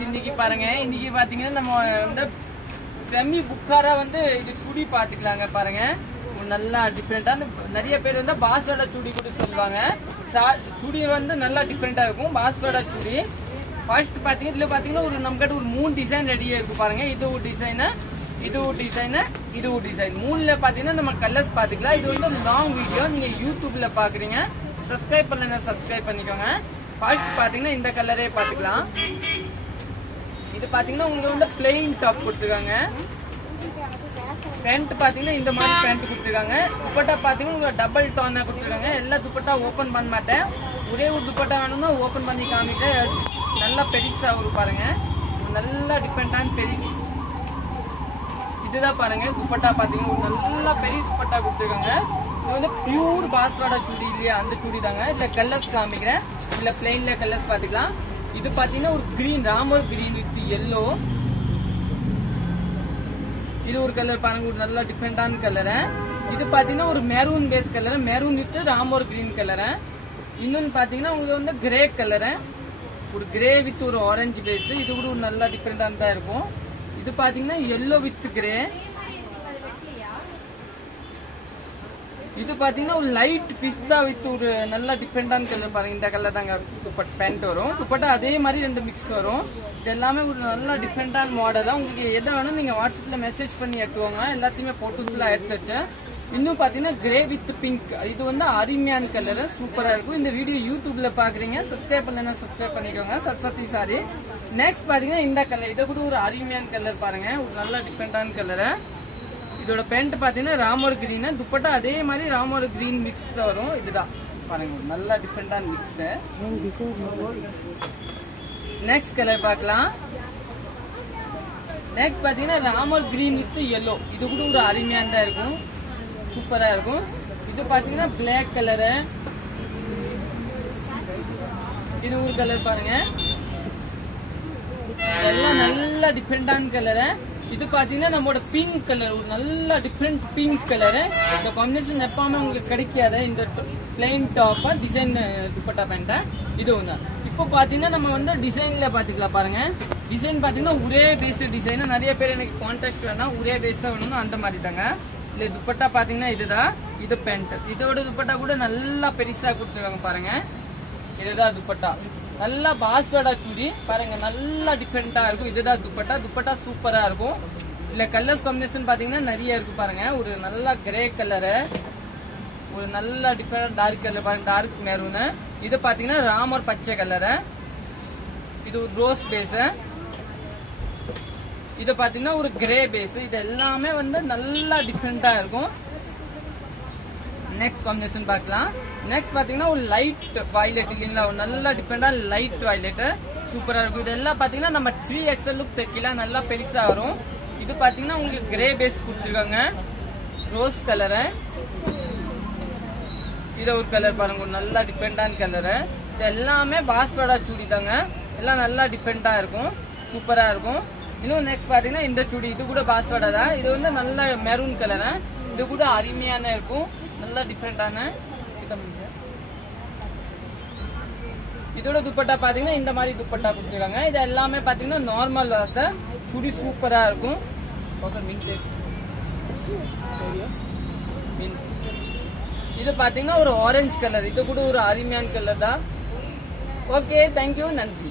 Friends, இன்னைக்கு பாருங்க, இன்னைக்கு பாத்தீங்கன்னா நம்ம வந்து செமி புக்காரா வந்து இது சுடி பாத்துக்கலாங்க. பாருங்க, நல்லா டிஃப்ரெண்டா நிறைய பேர் வந்து பாஸ்வர்டா சுடி கூட சொல்லுவாங்க. சுடி வந்து நல்லா டிஃப்ரெண்டா இருக்கும் பாஸ்வர்டா சுடி. ஃபர்ஸ்ட் பாத்தீங்கன்னா இதுல பாத்தீங்கன்னா ஒரு நம்ம கிட்ட ஒரு 3 டிசைன் ரெடியா இருக்கு பாருங்க. இது ஒரு டிசைன், இது ஒரு டிசைன், இது ஒரு டிசைன். 3ல பாத்தீங்கன்னா நம்ம கலர்ஸ் பாத்துக்கலாம். இது வந்து லாங் வீடியோ, நீங்க யூடியூப்ல பாக்குறீங்க. சப்ஸ்கிரைப் பண்ணலன்னா சப்ஸ்கிரைப் பண்ணிக்கோங்க. ஃபர்ஸ்ட் பாத்தீங்கன்னா இந்த கலரே பாத்துக்கலாம். இது பாத்தீங்கன்னா உங்களுக்கு வந்து பிளெயின் டாப் கொடுத்துருக்காங்க. பேண்ட் பாத்தீங்கன்னா இந்த மாதிரி பேண்ட் கொடுத்துருக்காங்க. துப்பட்டா பாத்தீங்கன்னா உங்களுக்கு டபுள் டோனா கொடுத்துருக்காங்க. எல்லா துப்பட்டா ஓபன் பண்ண மாட்டேன், ஒரே ஒரு துப்பட்டா வேணும்னா ஓபன் பண்ணி காமிட்டு. நல்லா பெருசா வரும் பாருங்க, நல்லா டிஃபரெண்டான பெருசு. இதுதான் பாருங்க துப்பட்டா பாத்தீங்கன்னா ஒரு நல்லா பெரிய துப்பட்டா கொடுத்துருக்காங்க. இது வந்து பியூர் பாஸ்வாடா சுடி இல்லையா, அந்த சுடி தாங்க. இதுல கலர்ஸ் காமிக்கிறேன், இல்ல பிளெயின்ல கலர்ஸ் பாத்துக்கலாம். இது பாத்தீங்கன்னா ஒரு green, Ramar green with yellow. இது ஒரு கலர் பாருங்க, ஒரு நல்ல டிஃபரெண்டான கலர். இது பாத்தீங்கன்னா ஒரு maroon base colour, maroon with Ramar green colour. இன்னொன்னு பாத்தீங்கன்னா உங்களுக்கு வந்து கிரே கலர், ஒரு கிரே வித் ஒரு ஆரஞ்சு பேஸ். இது கூட ஒரு நல்ல டிஃபரெண்டான தான் இருக்கும். இது பாத்தீங்கன்னா எல்லோ வித் கிரே. இது பாத்தீங்கன்னா ஒரு லைட் பிஸ்தா வித் ஒரு நல்ல டிஃபரெண்டான கலர் பாருங்க. இந்த கலர் தாங்க துப்பட்டா பேண்ட் வரும். துப்பட்டா அதே மாதிரி 2 மிக்ஸ் வரும். இது எல்லாமே ஒரு நல்ல டிஃபரெண்டான மாடல் தான். உங்களுக்கு எதை வேணும் நீங்க வாட்ஸ்அப்ல மெசேஜ் பண்ணி எடுத்துவாங்க. எல்லாத்தையுமே போட்டோஸ்லாம் எடுத்து வச்சேன். இன்னும் பாத்தீங்கன்னா கிரே வித் பிங்க், இது வந்து அருமையான கலர், சூப்பரா இருக்கும். இந்த வீடியோ யூடியூப்ல பாக்குறீங்க, சப்ஸ்கிரைப் பண்ணலன்னா சப்ஸ்கிரைப் பண்ணிக்கோங்க. சரஸ்வதி சாரி. நெக்ஸ்ட் பாத்தீங்கன்னா இந்த கலர், இதை கூட ஒரு அருமையான கலர் பாருங்க, ஒரு நல்ல டிஃபரெண்டான கலர். இதோட பேண்ட் பாத்தீங்கன்னா ராமர் கிரீன், துப்பட்டா அதே மாதிரி ராமர் கிரீன் மிக்ஸ் வரும். இதுதான் பாருங்க, ஒரு நல்ல டிஃபரெண்டான மிக்ஸ். நெக்ஸ்ட் கலர் பார்க்கலாம். நெக்ஸ்ட் பாத்தீங்கன்னா ராமர் கிரீன் வித் எல்லோ, இது கூட ஒரு அருமையானதா இருக்கும், சூப்பரா இருக்கும். இது பாத்தீங்கன்னா பிளாக் கலரு, இது ஒரு கலர் பாருங்க, எல்லாம் நல்ல டிஃபரெண்டான கலரு. இது பாத்தீங்கன்னா நம்மளோட பிங்க் கலர், ஒரு நல்ல டிஃபரெண்ட் பிங்க் கலரு. இந்த காம்பினேஷன் எப்பவுமே உங்களுக்கு கிடைக்காது. இந்த plain top design dupatta pant இது ஒண்ணு. இப்போ பாத்தீங்கன்னா நம்ம வந்து டிசைன்ல பாத்துக்கலாம் பாருங்க. டிசைன் பாத்தீங்கன்னா ஒரே பேஸ் டிசைன். நிறைய பேர் எனக்கு கான்ட்ராஸ்ட் வேணா ஒரே பேஸ் வேணும், அந்த மாதிரி தாங்க. இல்ல துப்பட்டா பாத்தீங்கன்னா இதுதான், இது பேண்ட். இதோட துப்பட்டா கூட நல்லா பெருசா கொடுத்துருக்காங்க பாருங்க. இதுதான் துப்பட்டா, நல்லா பாஸ்வர்டா சுடி பாருங்க, நல்லா டிஃபரெண்டா இருக்கும். இதுதான் துப்பட்டா, துப்பட்டா சூப்பரா இருக்கும். இல்ல கலர்ஸ் காம்பினேஷன் பாத்தீங்கன்னா நிறைய இருக்கு பாருங்க. ஒரு நல்ல கிரே கலரு, ஒரு நல்ல டிஃபரெண்ட் டார்க் கலர் பாருங்க, டார்க் மெரூன். இது பாத்தீங்கன்னா ராமர் பச்சை கலரு, இது ஒரு ரோஸ் பேஸ். இது பாத்தீங்கன்னா ஒரு கிரே பேஸ். இது எல்லாமே வந்து நல்லா டிஃபரெண்டா இருக்கும். நெக்ஸ்ட் காம்பினேஷன் பார்க்கலாம். நெக்ஸ்ட் பாத்தீங்கன்னா ஒரு லைட் வயலட் இல்லீங்களா, ஒரு நல்ல டிஃபரெண்டா லைட் வயலட், சூப்பரா இருக்கும். இதெல்லாம் பாத்தீங்கன்னா நம்ம 3XL லுக் தைக்கலாம், நல்லா பெருசா வரும். இது பாத்தீங்கன்னா உங்களுக்கு கிரே பேஸ் கொடுத்துருக்காங்க, ரோஸ் கலரு. இது ஒரு கலர் பாருங்க, ஒரு நல்ல டிஃபரெண்டான கலரு. இது எல்லாமே பாஸ்வர்டா சுடி தாங்க, எல்லாம் நல்லா டிஃபரெண்டா இருக்கும், சூப்பரா இருக்கும். இன்னும் நெக்ஸ்ட் பாத்தீங்கன்னா இந்த சுடி, இது கூட பாஸ்வர்டா தான். இது வந்து நல்ல மெரூன் கலரு, இது கூட அருமையான இருக்கும், நல்லா டிஃபரெண்டான. இதோட துப்பட்டா பாத்தீங்கன்னா இந்த மாதிரி துப்பட்டா கொடுத்துருக்காங்க. இது எல்லாமே பாத்தீங்கன்னா நார்மல் சுடி, சூப்பரா இருக்கும். இது பாத்தீங்கன்னா ஒரு ஆரஞ்சு கலர், இது கூட ஒரு அருமையான கலர் தான். ஓகே, தேங்க்யூ, நன்றி.